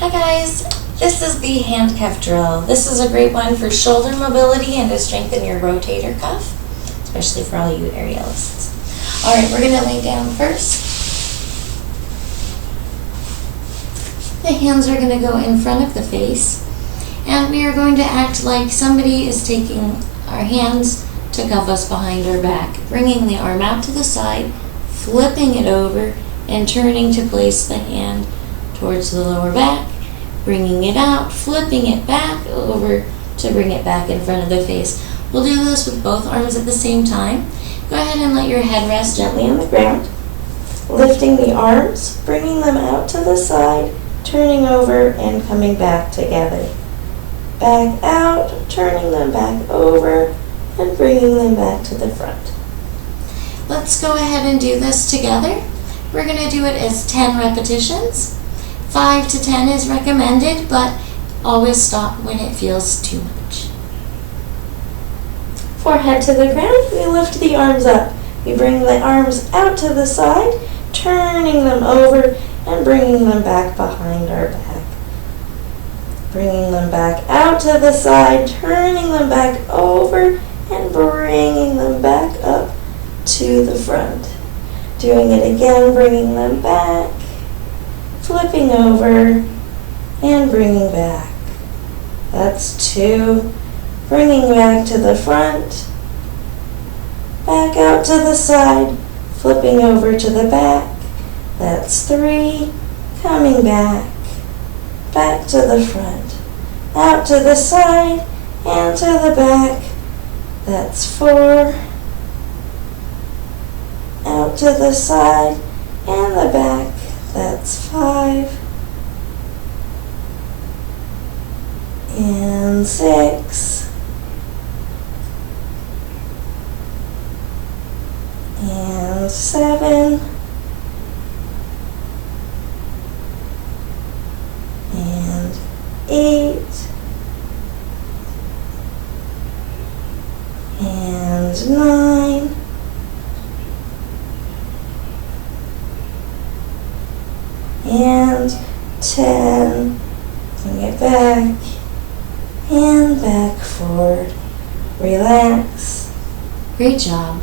Hi guys, this is the handcuff drill. This is a great one for shoulder mobility and to strengthen your rotator cuff, especially for all you aerialists. Alright, we're going to lay down first. The hands are going to go in front of the face, and we are going to act like somebody is taking our hands to cuff us behind our back, bringing the arm out to the side, flipping it over, and turning to place the hand towards the lower back, bringing it out, flipping it back over to bring it back in front of the face. We'll do this with both arms at the same time. Go ahead and let your head rest gently on the ground, lifting the arms, bringing them out to the side, turning over and coming back together. Back out, turning them back over, and bringing them back to the front. Let's go ahead and do this together. We're going to do it as 10 repetitions. 5 to 10 is recommended, but always stop when it feels too much. Forehead to the ground, we lift the arms up. We bring the arms out to the side, turning them over and bringing them back behind our back. Bringing them back out to the side, turning them back over and bringing them back up to the front. Doing it again, bringing them back, flipping over, and bringing back. That's 2. Bringing back to the front, back out to the side, flipping over to the back. That's 3. Coming back, back to the front, out to the side, and to the back. That's 4. Out to the side and the back. That's 5. And 6. And 7. And 8. And 9. And 10. Bring it back and back forward. Relax. Great job.